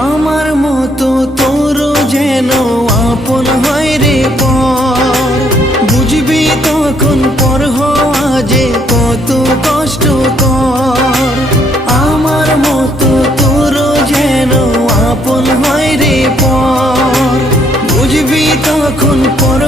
আমার মতো তোর যেন আপন হয় রে পর, বুঝবি তখন পর হওয়া যে কত কষ্টকর। আমার মতো তোর যেন আপন হয় রে পর, বুঝবি তখন পর